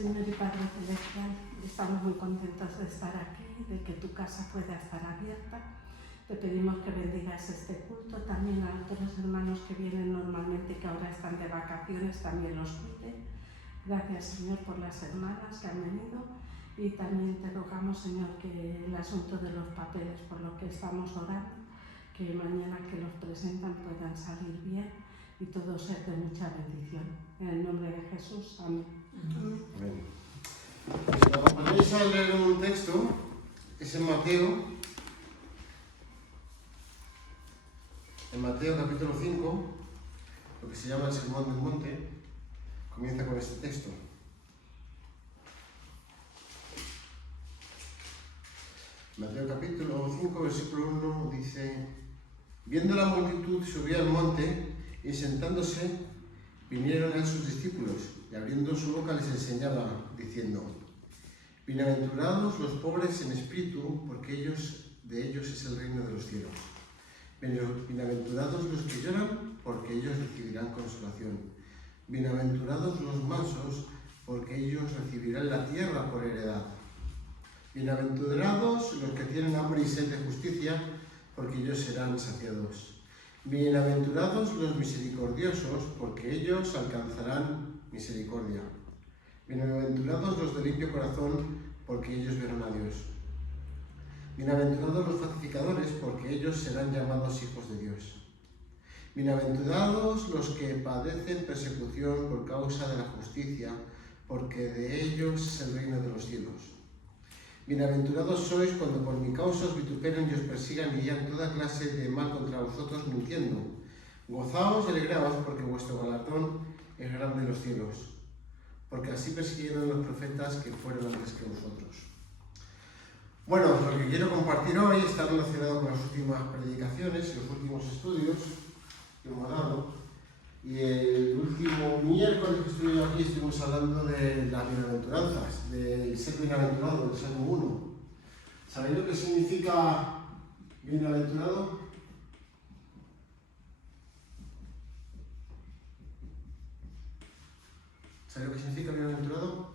Señor y Padre Celestial, estamos muy contentos de estar aquí, de que tu casa pueda estar abierta. Te pedimos que bendigas este culto, también a otros hermanos que vienen normalmente, que ahora están de vacaciones, también los cuide. Gracias, Señor, por las hermanas que han venido, y también te rogamos, Señor, que el asunto de los papeles, por lo que estamos orando, que mañana que los presentan puedan salir bien y todo ser de mucha bendición. En el nombre de Jesús, amén. Amén. Pues nos acompañáis a leer un texto, es en Mateo capítulo 5, lo que se llama el Sermón del Monte, comienza con este texto. Mateo capítulo 5, versículo 1 dice: viendo la multitud subió al monte y sentándose vinieron a él sus discípulos, y abriendo su boca les enseñaba, diciendo: bienaventurados los pobres en espíritu, porque de ellos es el reino de los cielos. Bienaventurados los que lloran, porque ellos recibirán consolación. Bienaventurados los mansos, porque ellos recibirán la tierra por heredad. Bienaventurados los que tienen hambre y sed de justicia, porque ellos serán saciados. Bienaventurados los misericordiosos, porque ellos alcanzarán misericordia. Bienaventurados los de limpio corazón, porque ellos verán a Dios. Bienaventurados los pacificadores, porque ellos serán llamados hijos de Dios. Bienaventurados los que padecen persecución por causa de la justicia, porque de ellos es el reino de los cielos. Bienaventurados sois cuando por mi causa os vituperen y os persigan y digan toda clase de mal contra vosotros mintiendo. Gozaos y alegraos, porque vuestro galardón es grande en los cielos, porque así persiguieron los profetas que fueron antes que vosotros. Bueno, lo que quiero compartir hoy está relacionado con las últimas predicaciones y los últimos estudios que hemos dado. Y el último miércoles que estuve aquí estuvimos hablando de las bienaventuranzas, del ser bienaventurado, del Salmo 1. ¿Sabéis lo que significa bienaventurado? ¿Sabéis lo que significa bienaventurado?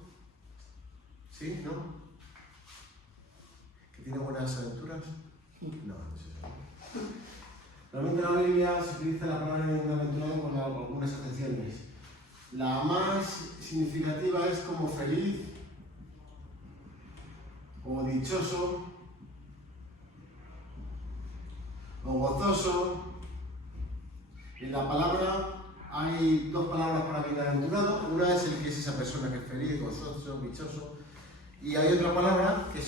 ¿Sí? ¿No? ¿Que tiene buenas aventuras? No, no es eso. Realmente en la Biblia se utiliza la palabra bienaventurado con algunas acepciones. La más significativa es como feliz, o dichoso, o gozoso. En la palabra hay dos palabras para bienaventurado. Una es el que es esa persona que es feliz, gozoso, dichoso. Y hay otra palabra que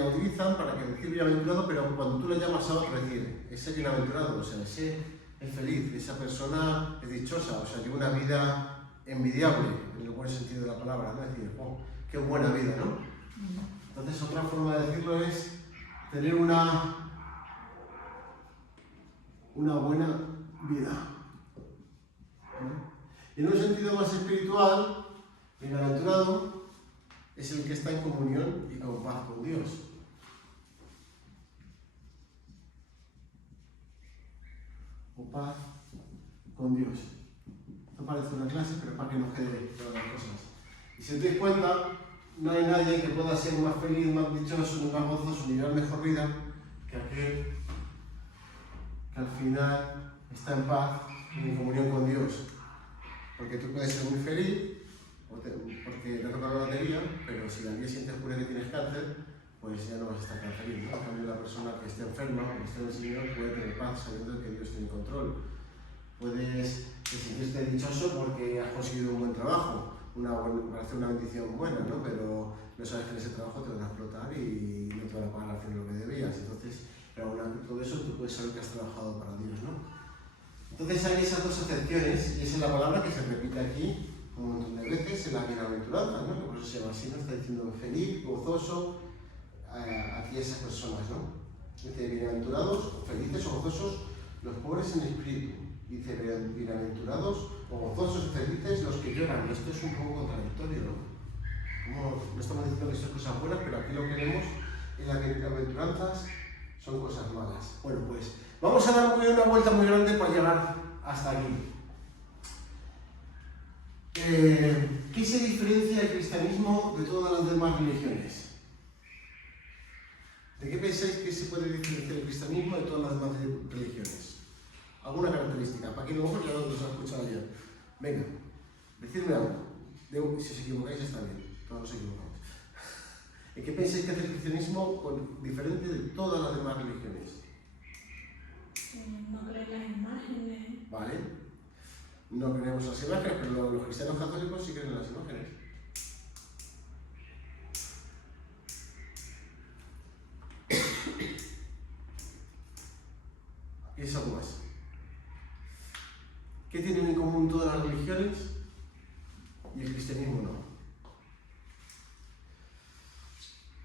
utilizan para que decir bienaventurado, pero cuando tú le llamas a otro, es decir, ese bienaventurado, o sea, ese es feliz, esa persona es dichosa, o sea, lleva una vida envidiable, en el buen sentido de la palabra, ¿no? Es decir, oh, qué buena vida, ¿no? Entonces, otra forma de decirlo es tener una buena vida. Y en un sentido más espiritual, bienaventurado es el que está en comunión y con paz con Dios. O paz con Dios. Esto parece una clase, pero para que nos quede todas las cosas. Y si os dais cuenta, no hay nadie que pueda ser más feliz, más dichoso, ni más gozoso, ni llevar mejor vida que aquel que al final está en paz y en comunión con Dios. Porque tú puedes ser muy feliz porque te ha tocado la lotería, pero si al día siguiente descubres que tienes cáncer, pues ya no vas a estar tan feliz, ¿no? En cambio, la persona que esté enferma o que esté en el Señor puede tener paz sabiendo que Dios tiene control. Puedes sentirte dichoso porque has conseguido un buen trabajo, parece una bendición buena, ¿no? Pero no sabes que en ese trabajo te van a explotar y no te van a pagar al final lo que debías. Entonces, pero aún así todo eso tú puedes saber que has trabajado para Dios, ¿no? Entonces hay esas dos acepciones, y esa es la palabra que se repite aquí un montón de veces en la bienaventuranza, ¿no? Que por eso se llama así, ¿no? Está diciendo feliz, gozoso, aquí esas personas, ¿no? Dice bienaventurados, felices o gozosos los pobres en espíritu. Dice bienaventurados o gozosos, felices los que lloran. Esto es un poco contradictorio, ¿no? Como no estamos diciendo que son cosas buenas, pero aquí lo que vemos en las bienaventuranzas son cosas malas. Bueno, pues vamos a dar una vuelta muy grande para llegar hasta aquí. qué se diferencia el cristianismo de todas las demás religiones? ¿De qué pensáis que se puede diferenciar el cristianismo de todas las demás religiones? ¿Alguna característica? Para que luego ya lo os ha escuchado ayer. Venga, decidme algo. Si os equivocáis está bien, todos nos equivocamos. ¿En qué pensáis que hace el cristianismo diferente de todas las demás religiones? No creen las imágenes. Vale. No creemos las imágenes, pero los cristianos católicos sí creen en las imágenes. ¿Y es algo más? ¿Qué tienen en común todas las religiones y el cristianismo no?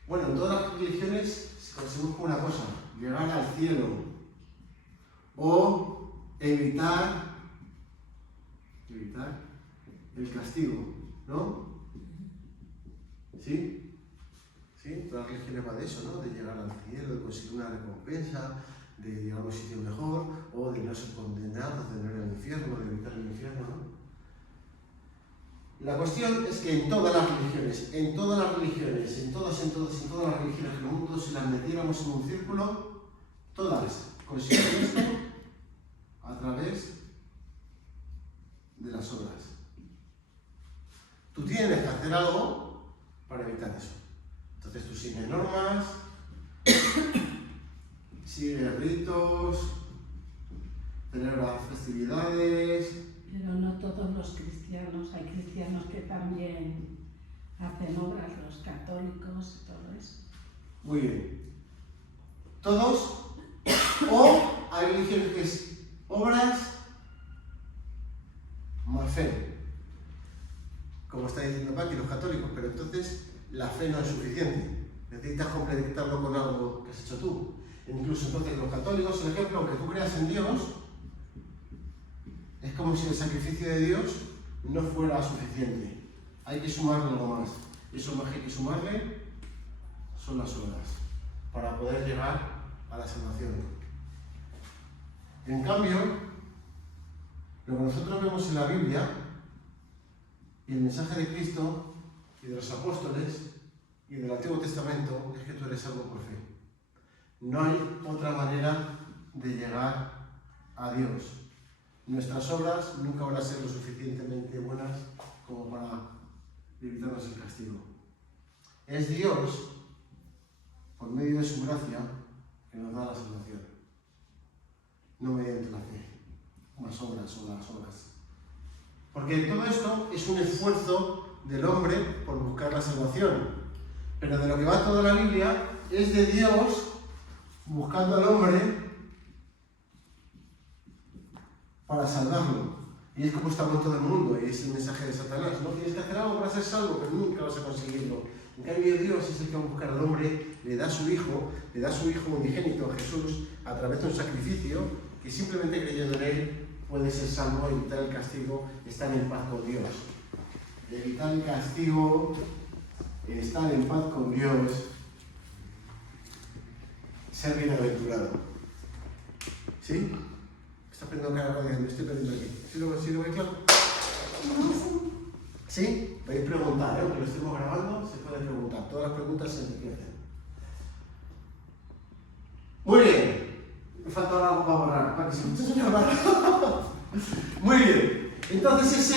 Bueno, en todas las religiones se busca una cosa, llegar al cielo o evitar el castigo, ¿no? ¿Sí? ¿Sí? Todas las religiones van de eso, ¿no? De llegar al cielo, de conseguir una recompensa, de llegar a un sitio mejor, o de no ser condenados, de no ir al infierno, de evitar el infierno, ¿no? La cuestión es que en todas las religiones, en todas las religiones del mundo, si las metiéramos en un círculo, todas consiguen esto a través de las obras. Tú tienes que hacer algo para evitar eso. Entonces tú sigues normas, sigues ritos, celebras festividades. Pero no todos los cristianos, hay cristianos que también hacen obras, los católicos y todo eso. Muy bien. Todos, o hay religiones que es obras más fe, como está diciendo Paqui, los católicos, pero entonces la fe no es suficiente. Necesitas complementarlo con algo que has hecho tú. Incluso entonces los católicos, por ejemplo, aunque tú creas en Dios, es como si el sacrificio de Dios no fuera suficiente. Hay que sumarle algo más. Eso más que hay que sumarle son las obras para poder llegar a la salvación. En cambio, lo que nosotros vemos en la Biblia y el mensaje de Cristo y de los apóstoles y del Antiguo Testamento es que tú eres salvo por fe. No hay otra manera de llegar a Dios. Nuestras obras nunca van a ser lo suficientemente buenas como para evitarnos el castigo. Es Dios, por medio de su gracia, que nos da la salvación. No mediante la fe, las obras o las obras. Porque todo esto es un esfuerzo del hombre por buscar la salvación. Pero de lo que va toda la Biblia es de Dios buscando al hombre para salvarlo. Y es como estamos en todo el mundo, y es el mensaje de Satanás. No tienes que hacer algo para ser salvo, pero nunca vas a conseguirlo. En cambio, Dios es el que va a buscar al hombre, le da su hijo unigénito, Jesús, a través de un sacrificio, que simplemente creyendo en él puede ser salvo, evitar el castigo, estar en paz con Dios. Evitar el castigo, estar en paz con Dios, ser bienaventurado. ¿Sí? Está perdiendo cara rodilla, me estoy perdiendo aquí. ¿Sí lo veis claro? ¿Sí? Podéis preguntar, aunque lo estemos grabando, se puede preguntar. Todas las preguntas se enriquecen. Muy bien. Me falta algo para borrar, para que se escuche borrar. Muy bien. Entonces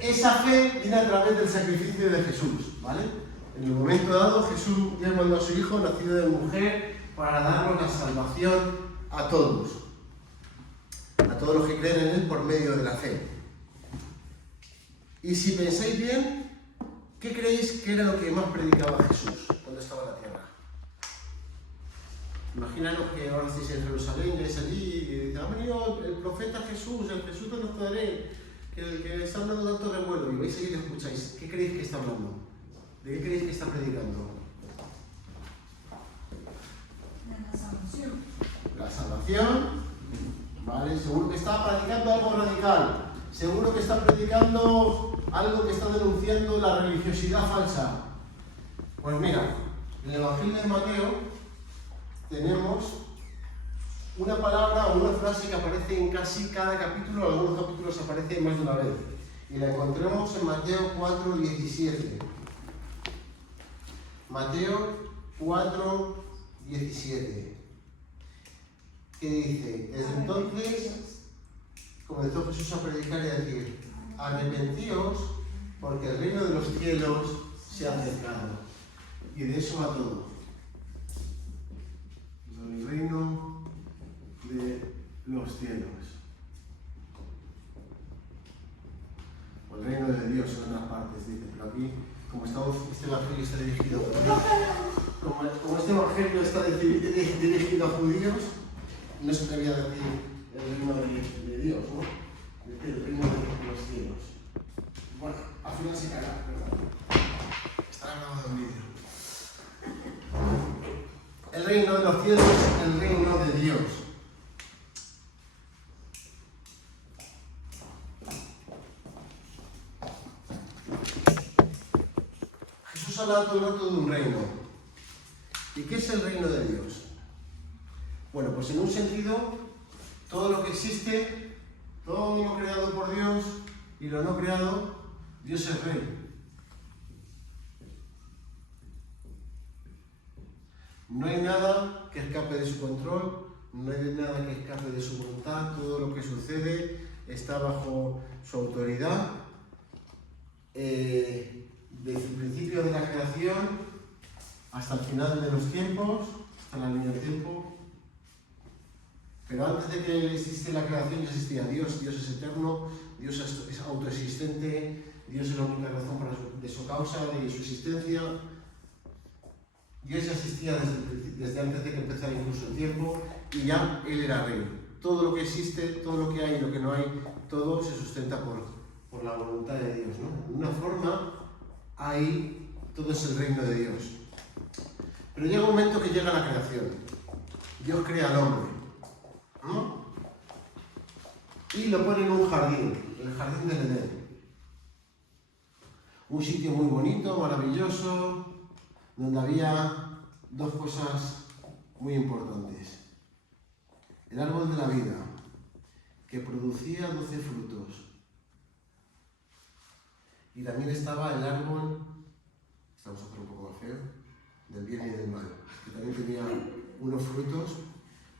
esa fe viene a través del sacrificio de Jesús, ¿vale? En el momento dado, Jesús Dios mandó a su Hijo, nacido de mujer, para darnos la salvación a todos los que creen en Él por medio de la fe. Y si pensáis bien, ¿qué creéis que era lo que más predicaba Jesús cuando estaba en la tierra? Imaginaros que ahora estáis en Jerusalén, vais allí y dice, ha venido el profeta Jesús, el Jesús de Nazaret, el que está hablando tanto revuelo, y vais allí y lo escucháis. ¿Qué creéis que está hablando? ¿De qué creéis que está predicando? La salvación. La salvación, ¿vale? Seguro que está predicando algo radical. Seguro que está predicando algo que está denunciando la religiosidad falsa. Pues mira, en el Evangelio de Mateo tenemos una palabra o una frase que aparece en casi cada capítulo, en algunos capítulos aparece más de una vez. Y la encontramos en Mateo 4:17. Mateo 4:17. Que dice, desde entonces comenzó Jesús a predicar y a decir, arrepentíos porque el reino de los cielos se ha acercado. Y de eso va todo. El reino de los cielos. O el reino de Dios en otras partes, dice, pero aquí, como este evangelio está dirigido como este evangelio está dirigido a judíos, no se atrevía a decir el reino de Dios, ¿no? Decir el reino de los cielos. Bueno, al final se caerá, ¿verdad? Estará grabado en vídeo. El reino de los cielos es el reino de Dios. Jesús habla todo el rato de un reino. ¿Y qué es el reino de Dios? Bueno, pues en un sentido, todo lo que existe, todo lo creado por Dios y lo no creado, Dios es rey. No hay nada que escape de su control, no hay nada que escape de su voluntad, todo lo que sucede está bajo su autoridad. Desde el principio de la creación hasta el final de los tiempos, hasta la línea del tiempo. Pero antes de que existiera la creación ya existía Dios. Dios es eterno, Dios es autoexistente, Dios es la única razón de su causa, de su existencia. Dios ya existía desde antes de que empezara incluso el tiempo y ya Él era rey. Todo lo que existe, todo lo que hay y lo que no hay, todo se sustenta por la voluntad de Dios, ¿no? De una forma, ahí todo es el reino de Dios. Pero llega un momento que llega la creación. Dios crea al hombre, ¿no? Y lo pone en un jardín, el jardín del Edén. Un sitio muy bonito, maravilloso, donde había dos cosas muy importantes. El árbol de la vida, que producía 12 frutos. Y también estaba el árbol, vamos a hacer un poco más feo, del bien y del mal, que también tenía unos frutos.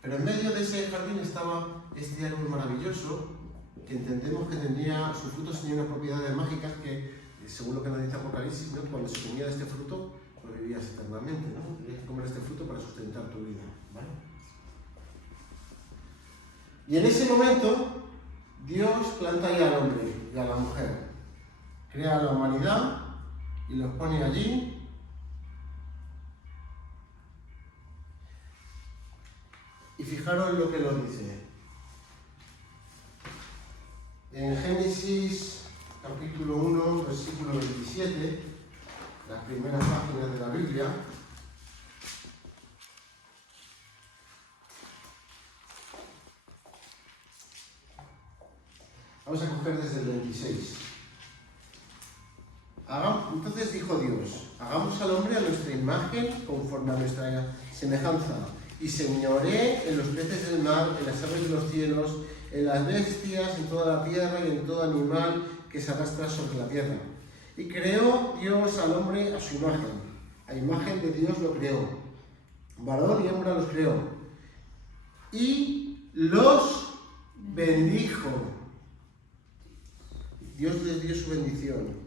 Pero en medio de ese jardín estaba este árbol maravilloso, que entendemos que sus frutos tenían unas propiedades mágicas que, según lo que nos dice Apocalipsis, ¿no? Cuando se comía de este fruto, pues vivías eternamente, ¿no? Tenías que comer este fruto para sustentar tu vida, ¿vale? Y en ese momento, Dios planta ahí al hombre y a la mujer. Crea a la humanidad y los pone allí. Y fijaros lo que nos dice. En Génesis capítulo 1, versículo 27, las primeras páginas de la Biblia, vamos a coger desde el 26. Entonces dijo Dios, hagamos al hombre a nuestra imagen, conforme a nuestra semejanza, y señoree en los peces del mar, en las aves de los cielos, en las bestias, en toda la tierra y en todo animal que se arrastra sobre la tierra. Y creó Dios al hombre a su imagen. A imagen de Dios lo creó. Varón y hembra los creó. Y los bendijo. Dios les dio su bendición.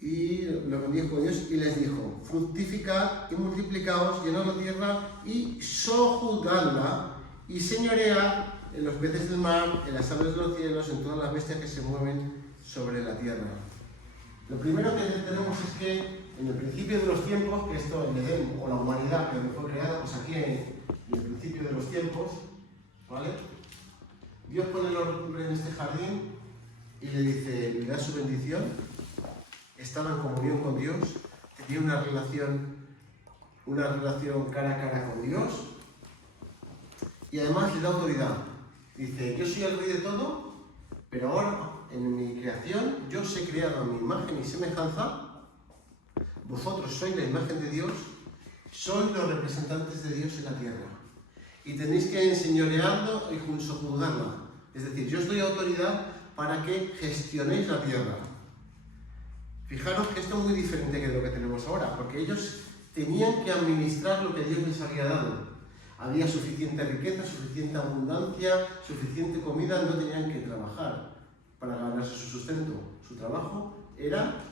Y lo bendijo Dios y les dijo, fructificad y multiplicaos, llenad la tierra y sojuzgadla y señoread en los peces del mar, en las aves de los cielos, en todas las bestias que se mueven sobre la tierra. Lo primero que tenemos es que en el principio de los tiempos, que esto en Edén, o la humanidad que fue creada, pues aquí en el principio de los tiempos, ¿vale? Dios pone al hombre en este jardín y le dice, le da su bendición. Estaba en comunión con Dios, tenía una relación cara a cara con Dios y además le da autoridad. Dice, yo soy el rey de todo, pero ahora en mi creación yo os he creado a mi imagen y semejanza, vosotros sois la imagen de Dios, sois los representantes de Dios en la tierra y tenéis que enseñorearlo y sojuzgarla. Es decir, yo os doy autoridad para que gestionéis la tierra. Fijaros que esto es muy diferente que lo que tenemos ahora, porque ellos tenían que administrar lo que Dios les había dado. Había suficiente riqueza, suficiente abundancia, suficiente comida, no tenían que trabajar para ganarse su sustento. Su trabajo era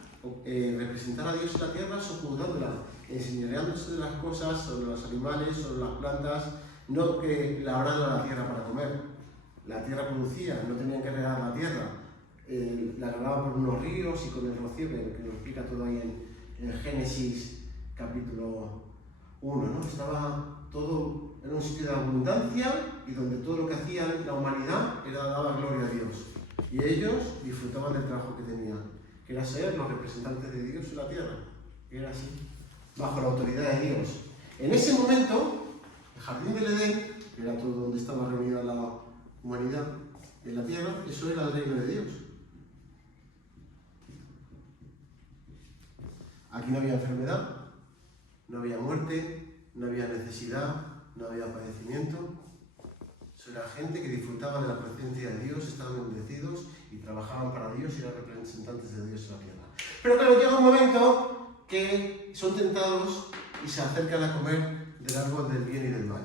representar a Dios en la tierra, sojuzgándola, enseñoreándose de las cosas, sobre los animales, sobre las plantas, no que labrando la tierra para comer. La tierra producía, no tenían que regar la tierra. La regaban por unos ríos y con el rocío, que lo explica todo ahí en Génesis capítulo 1, ¿no? Estaba todo en un sitio de abundancia y donde todo lo que hacía la humanidad era dar gloria a Dios. Y ellos disfrutaban del trabajo que tenían, que era ser los representantes de Dios en la tierra. Era así, bajo la autoridad de Dios. En ese momento, el jardín del Edén, que era todo donde estaba reunida la humanidad en la tierra, eso era el reino de Dios. Aquí no había enfermedad, no había muerte, no había necesidad, no había padecimiento. Eso era gente que disfrutaba de la presencia de Dios, estaban bendecidos y trabajaban para Dios y eran representantes de Dios en la tierra. Pero claro, llega un momento que son tentados y se acercan a comer del árbol del bien y del mal.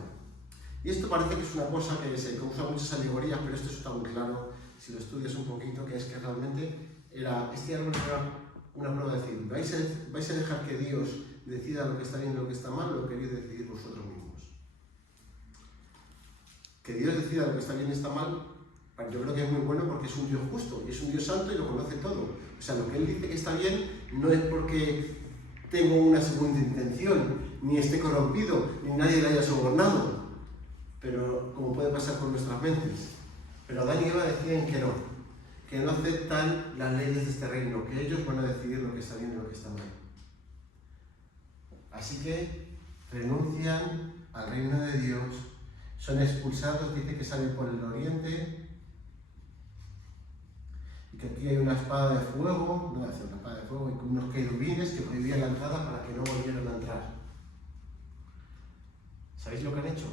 Y esto parece que es una cosa que se usa muchas alegorías, pero esto está muy claro si lo estudias un poquito, que es que realmente este árbol era una prueba de decir, ¿vais a dejar que Dios decida lo que está bien y lo que está mal, o lo queréis decidir vosotros mismos? Que Dios decida lo que está bien y está mal, yo creo que es muy bueno porque es un Dios justo, y es un Dios santo y lo conoce todo. O sea, lo que Él dice que está bien no es porque tengo una segunda intención, ni esté corrompido, ni nadie le haya sobornado, pero como puede pasar con nuestras mentes. Pero Adán y Eva deciden que no aceptan las leyes de este reino, que ellos van a decidir lo que está bien y lo que está mal. Así que renuncian al reino de Dios, son expulsados, dice que salen por el oriente, y que aquí hay una espada de fuego, no hace una espada de fuego, y con unos querubines que prohibían la entrada para que no volvieran a entrar. ¿Sabéis lo que han hecho?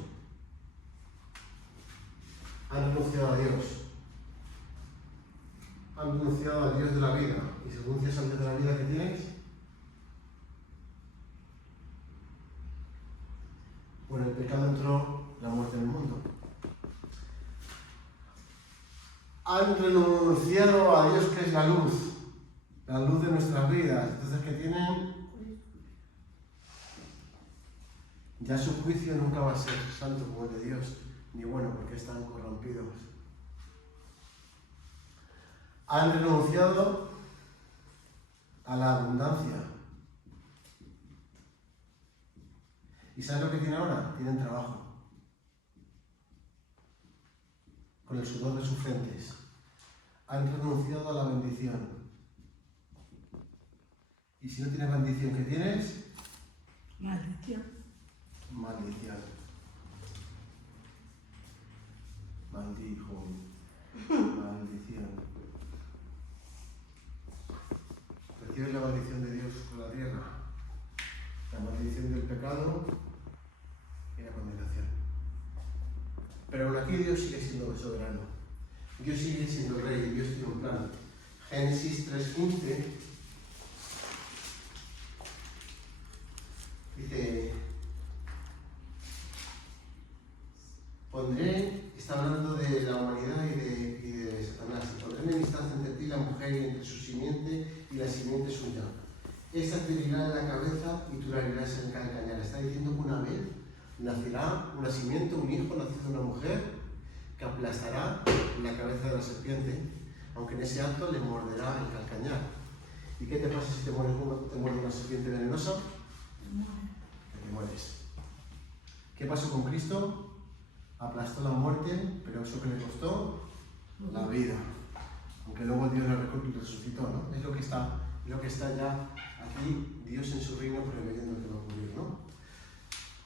Han renunciado a Dios. Han renunciado al Dios de la vida. ¿Y si renuncias al Dios de la vida que tienes? Por el pecado entró la muerte en el mundo. Han renunciado a Dios, que es la luz de nuestras vidas. Entonces, ¿qué tienen? Ya su juicio nunca va a ser santo como el de Dios, ni bueno, porque están corrompidos. Han renunciado a la abundancia. ¿Y sabes lo que tienen ahora? Tienen trabajo. Con el sudor de sus frentes. Han renunciado a la bendición. Y si no tienes bendición, ¿qué tienes? Maldición. Maldición. Maldijo. Maldición. Recibes la maldición de Dios con la tierra. La maldición del pecado y la condenación. Pero aún aquí Dios sigue siendo soberano. Dios sigue siendo rey, Dios tiene un plan. Génesis 3:15 dice, está hablando de la humanidad y de Satanás, pondré enemistad entre ti y la mujer y entre su simiente y la simiente suya. Esta te herirá en la cabeza y tú la herirás en el calcañar. Está diciendo que una vez nacerá una simiente, un hijo nacido de una mujer, que aplastará la cabeza de la serpiente, aunque en ese acto le morderá el calcañar. ¿Y qué te pasa si te muerde una serpiente venenosa? Que te mueres. ¿Qué pasó con Cristo? Aplastó la muerte, pero eso que le costó la vida. Aunque luego Dios la resucitó, ¿no? Es lo que está ya aquí, Dios en su reino preveyendo que va a ocurrir, ¿no?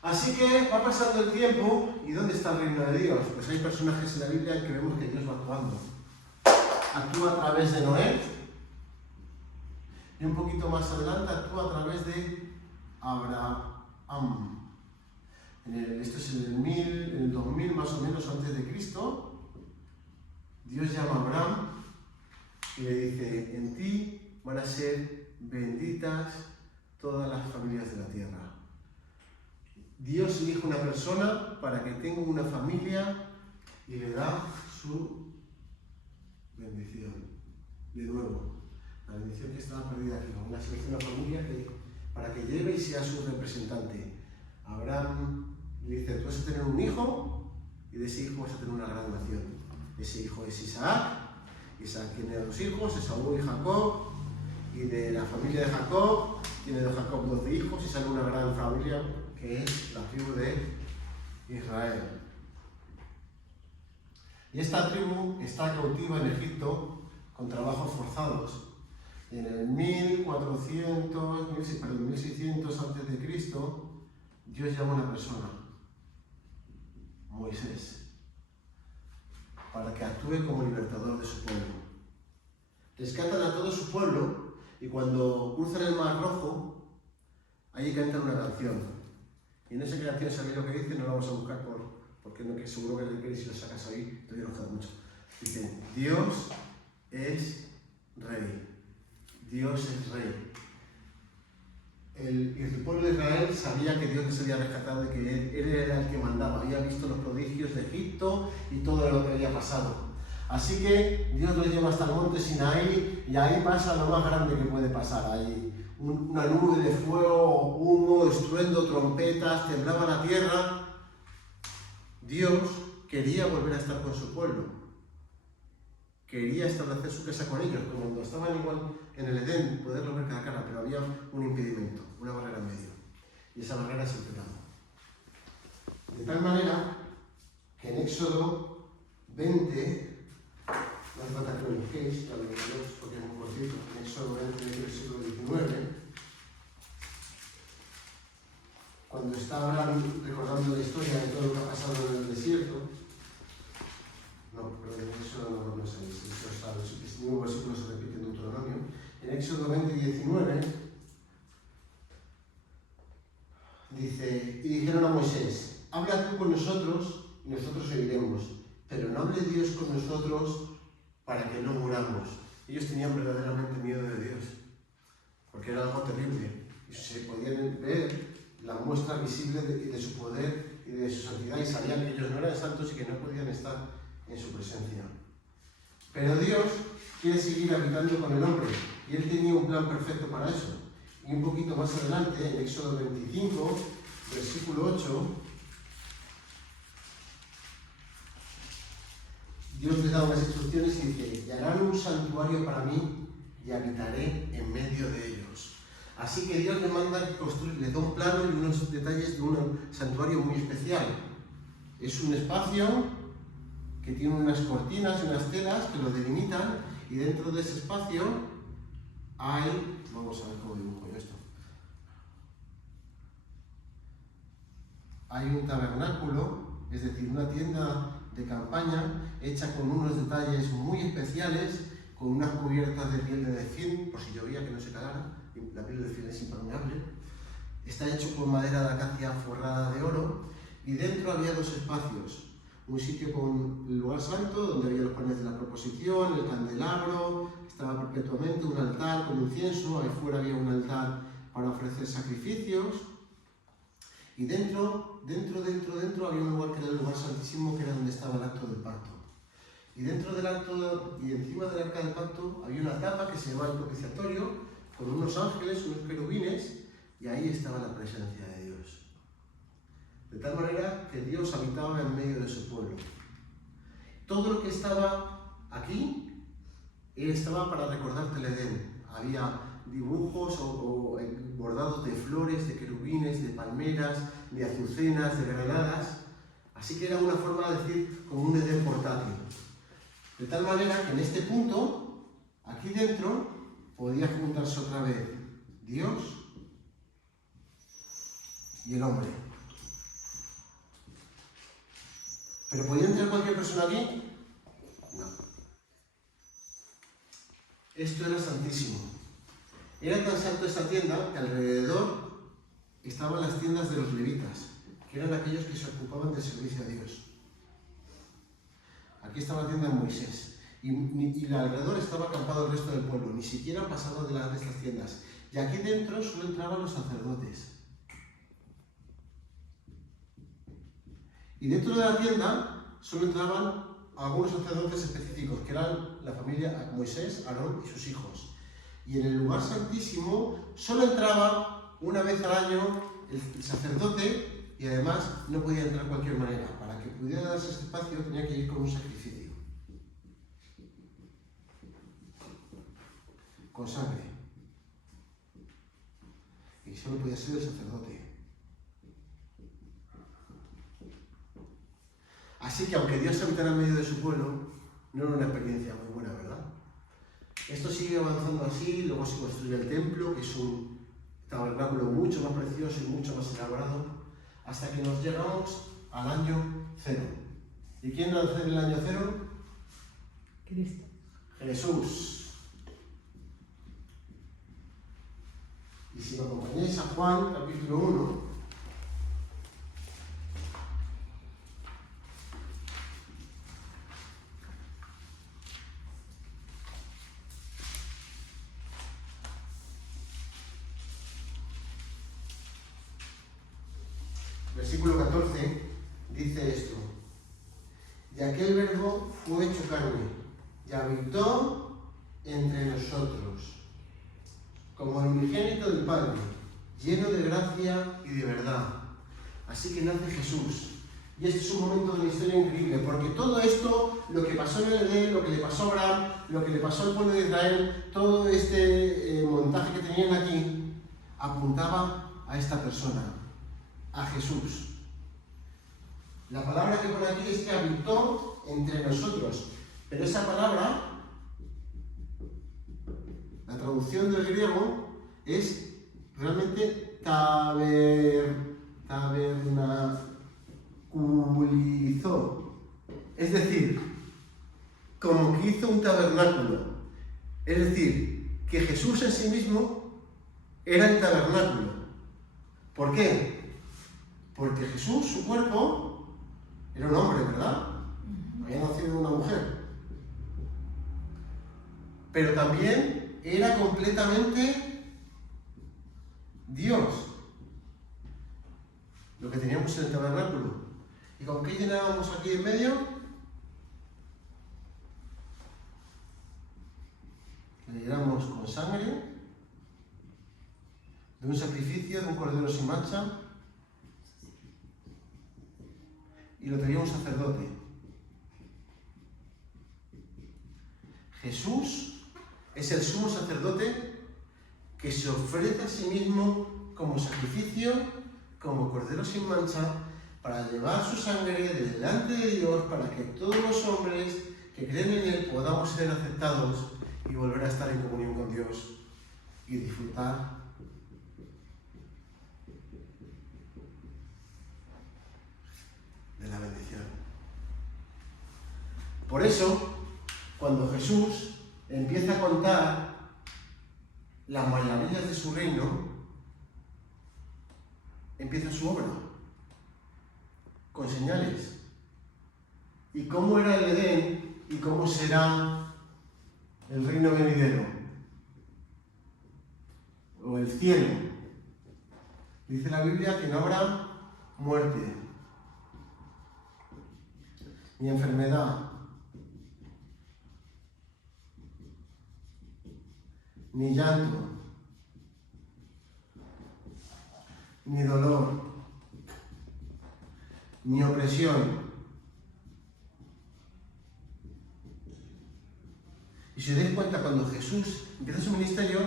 Así que va pasando el tiempo, ¿y dónde está el reino de Dios? Pues hay personajes en la Biblia en que vemos que Dios va actuando. Actúa a través de Noé, y un poquito más adelante actúa a través de Abraham. Esto es en el 2000 más o menos antes de Cristo. Dios llama a Abraham y le dice, en ti van a ser benditas todas las familias de la tierra. Dios elige una persona para que tenga una familia y le da su bendición. De nuevo, la bendición que estaba perdida aquí, una selección de familia para que lleve y sea su representante. Abraham le dice, tú vas a tener un hijo y de ese hijo vas a tener una gran nación. Ese hijo es Isaac. Isaac tiene dos hijos, Esaú y Jacob. Y de la familia de Jacob, tiene de Jacob 12 hijos y sale una gran familia que es la tribu de Israel. Y esta tribu está cautiva en Egipto con trabajos forzados. Y en el 1600 a.C., Dios llama a una persona, Moisés, para que actúe como libertador de su pueblo. Rescatan a todo su pueblo y cuando cruzan el Mar Rojo, allí cantan una canción. Y en esa canción, ¿sabéis lo que dice? No la vamos a buscar porque no, que seguro que queréis si lo sacas ahí, te voy a enojar mucho. Dice, Dios es Rey. Dios es Rey. El pueblo de Israel sabía que Dios les había rescatado y que Él era el que mandaba. Había visto los prodigios de Egipto y todo lo que había pasado. Así que Dios los lleva hasta el monte Sinaí y ahí pasa lo más grande que puede pasar. Ahí una nube de fuego, humo, estruendo, trompetas, temblaba la tierra. Dios quería volver a estar con su pueblo. Quería establecer su casa con ellos, como cuando estaban igual en el Edén, poderlo ver cara a cara, pero había un impedimento, una barrera en medio. Y esa barrera es el pecado. De tal manera que en Éxodo 20, no hace falta que lo busquéis, ya lo veremos porque es muy cortito, en Éxodo 20, versículo 19, cuando está recordando la historia de todo lo que ha pasado en el desierto. No, pero en Éxodo no es ahí, este mismo versículo se repite en Deuteronomio. En Éxodo 20, 19, dice, y dijeron a Moisés, habla tú con nosotros y nosotros oiremos, pero no hable Dios con nosotros para que no muramos. Ellos tenían verdaderamente miedo de Dios, porque era algo terrible, y se podían ver la muestra visible de su poder y de su santidad, y sabían que ellos no eran santos y que no podían estar en su presencia. Pero Dios quiere seguir habitando con el hombre, y Él tenía un plan perfecto para eso. Y un poquito más adelante, en Éxodo 25, versículo 8, Dios les da unas instrucciones y dice, y harán un santuario para mí y habitaré en medio de ellos. Así que Dios le manda construir, le da un plano y unos detalles de un santuario muy especial. Es un espacio que tiene unas cortinas y unas telas que lo delimitan, y dentro de ese espacio hay, vamos a ver cómo dibujo yo esto, hay un tabernáculo, es decir, una tienda de campaña hecha con unos detalles muy especiales, con unas cubiertas de piel de delfín, por si llovía que no se calara, la piel de delfín es impermeable, está hecho con madera de acacia forrada de oro, y dentro había dos espacios. Un sitio con el lugar santo, donde había los panes de la proposición, el candelabro, estaba perpetuamente un altar con incienso, ahí fuera había un altar para ofrecer sacrificios, y dentro había un lugar que era el lugar santísimo, que era donde estaba el acto del pacto. Y dentro del acto, y encima del arca del pacto, había una tapa que se llamaba el propiciatorio, con unos ángeles, unos querubines, y ahí estaba la presencia de Dios. De tal manera que Dios habitaba en medio de su pueblo. Todo lo que estaba aquí, Él estaba para recordarte el Edén. Había dibujos o bordados de flores, de querubines, de palmeras, de azucenas, de granadas. Así que era una forma de decir como un Edén portátil. De tal manera que en este punto, aquí dentro, podía juntarse otra vez Dios y el hombre. ¿Pero podía entrar cualquier persona aquí? No. Esto era santísimo. Era tan santo esta tienda que alrededor estaban las tiendas de los levitas, que eran aquellos que se ocupaban del servicio a Dios. Aquí estaba la tienda de Moisés. y alrededor estaba acampado el resto del pueblo, ni siquiera pasaba delante de estas tiendas. Y aquí dentro solo entraban los sacerdotes. Y dentro de la tienda solo entraban algunos sacerdotes específicos, que eran la familia Moisés, Aarón y sus hijos. Y en el lugar santísimo solo entraba una vez al año el sacerdote, y además no podía entrar de cualquier manera. Para que pudiera darse ese espacio tenía que ir con un sacrificio, con sangre. Y solo podía ser el sacerdote. Así que aunque Dios habitara en medio de su pueblo, no era una experiencia muy buena, ¿verdad? Esto sigue avanzando así, luego se construye el templo, que es un tabernáculo mucho más precioso y mucho más elaborado, hasta que nos llegamos al año 0. ¿Y quién nace en el año 0? Cristo. Jesús. Y si me acompañáis a Juan, capítulo 1, versículo 14, dice esto: y aquel verbo fue hecho carne y habitó entre nosotros, como el unigénito del Padre, lleno de gracia y de verdad. Así que nace Jesús. Y este es un momento de la historia increíble, porque todo esto, lo que pasó en el Edén, lo que le pasó a Abraham, lo que le pasó al pueblo de Israel, todo este montaje que tenían aquí, apuntaba a esta persona, a Jesús. La palabra que pone aquí es que habitó entre nosotros, pero esa palabra, la traducción del griego, es realmente tabernaculizó. Es decir, como que hizo un tabernáculo. Es decir, que Jesús en sí mismo era el tabernáculo. ¿Por qué? Porque Jesús, su cuerpo, era un hombre, ¿verdad? Había nacido de una mujer. Pero también era completamente Dios. Lo que teníamos en el tabernáculo. ¿Y con qué llenábamos aquí en medio? Le llenamos con sangre de un sacrificio, de un cordero sin mancha, y lo tenía un sacerdote. Jesús es el sumo sacerdote que se ofrece a sí mismo como sacrificio, como cordero sin mancha, para llevar su sangre delante de Dios, para que todos los hombres que creen en Él podamos ser aceptados y volver a estar en comunión con Dios y disfrutar de la bendición. Por eso, cuando Jesús empieza a contar las maravillas de su reino, empieza su obra con señales. ¿Y cómo era el Edén y cómo será el reino venidero? O el cielo. Dice la Biblia que no habrá muerte, ni enfermedad, ni llanto, ni dolor, ni opresión. Y si os dais cuenta, cuando Jesús empieza su ministerio,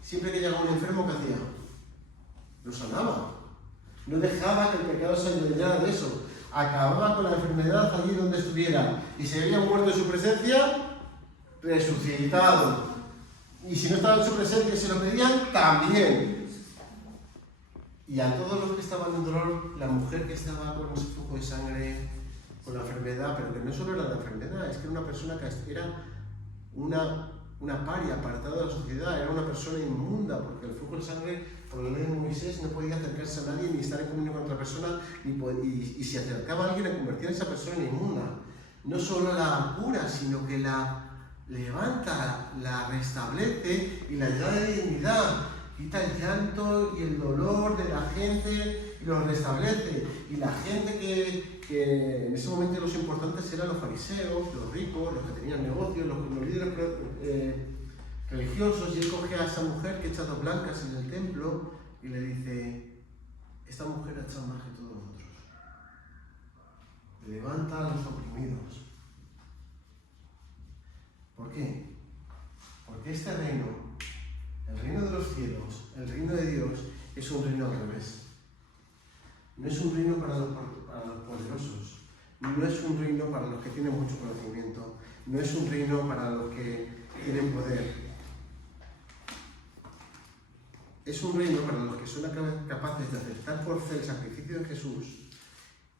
siempre que llegaba un enfermo, ¿qué hacía? Lo sanaba. No dejaba que el pecado se adueñara de eso. Acababa con la enfermedad allí donde estuviera. Y si había muerto en su presencia, resucitado. Y si no estaba en su presencia y se lo pedían, también. Y a todos los que estaban en dolor, la mujer que estaba con ese flujo de sangre, con la enfermedad, pero que no solo era la enfermedad, es que era una persona que era una paria, apartada de la sociedad, era una persona inmunda, porque el flujo de sangre, por la ley de Moisés, no podía acercarse a nadie, ni estar en comunión con otra persona, y si acercaba a alguien, le convertía en esa persona en inmunda. No solo la cura, sino que la levanta, la restablece y la da de dignidad. Quita el llanto y el dolor de la gente y lo restablece. Y la gente que en ese momento los importantes eran los fariseos, los ricos, los que tenían negocios, los líderes religiosos, y él coge a esa mujer que echa dos blancas en el templo y le dice: esta mujer ha echado más que todos nosotros. Levanta a los oprimidos. ¿Por qué? Porque este reino, el reino de los cielos, el reino de Dios, es un reino al revés. No es un reino para los poderosos, no es un reino para los que tienen mucho conocimiento, no es un reino para los que tienen poder. Es un reino para los que son capaces de aceptar por fe el sacrificio de Jesús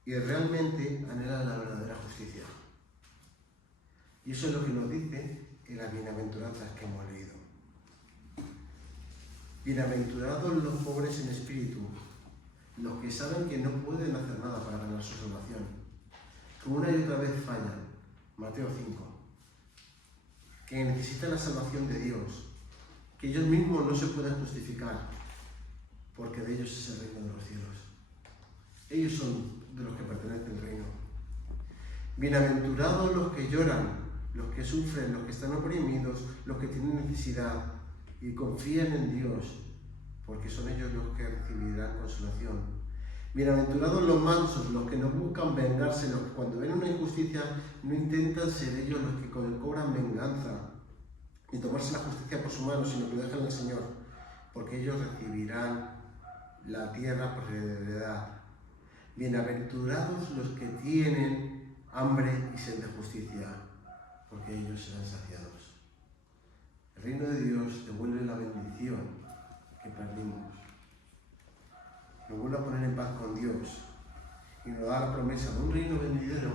y realmente anhelan la verdadera justicia. Y eso es lo que nos dice en las bienaventuranzas que hemos leído. Bienaventurados los pobres en espíritu, los que saben que no pueden hacer nada para ganar su salvación, que una y otra vez fallan, Mateo 5, que necesitan la salvación de Dios, que ellos mismos no se pueden justificar, porque de ellos es el reino de los cielos. Ellos son de los que pertenece el reino. Bienaventurados los que lloran, los que sufren, los que están oprimidos, los que tienen necesidad y confían en Dios, porque son ellos los que recibirán consolación. Bienaventurados los mansos, los que no buscan vengarse, los que cuando ven una injusticia no intentan ser ellos los que cobran venganza ni tomarse la justicia por su mano, sino que lo dejan al Señor, porque ellos recibirán la tierra por heredad. Bienaventurados los que tienen hambre y sed de justicia, porque ellos serán saciados. El reino de Dios devuelve la bendición que perdimos. Nos vuelve a poner en paz con Dios y nos da la promesa de un reino venidero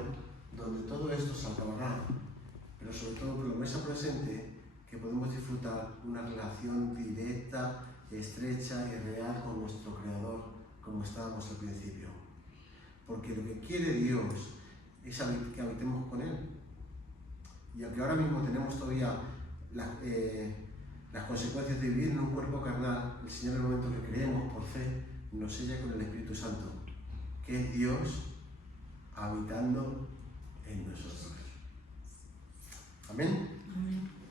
donde todo esto se acabará, pero sobre todo promesa presente que podemos disfrutar una relación directa, estrecha y real con nuestro Creador, como estábamos al principio. Porque lo que quiere Dios es que habitemos con Él. Y aunque ahora mismo tenemos todavía las consecuencias de vivir en un cuerpo carnal, el Señor, en el momento que creemos por fe, nos sella con el Espíritu Santo, que es Dios habitando en nosotros. Amén. Amén.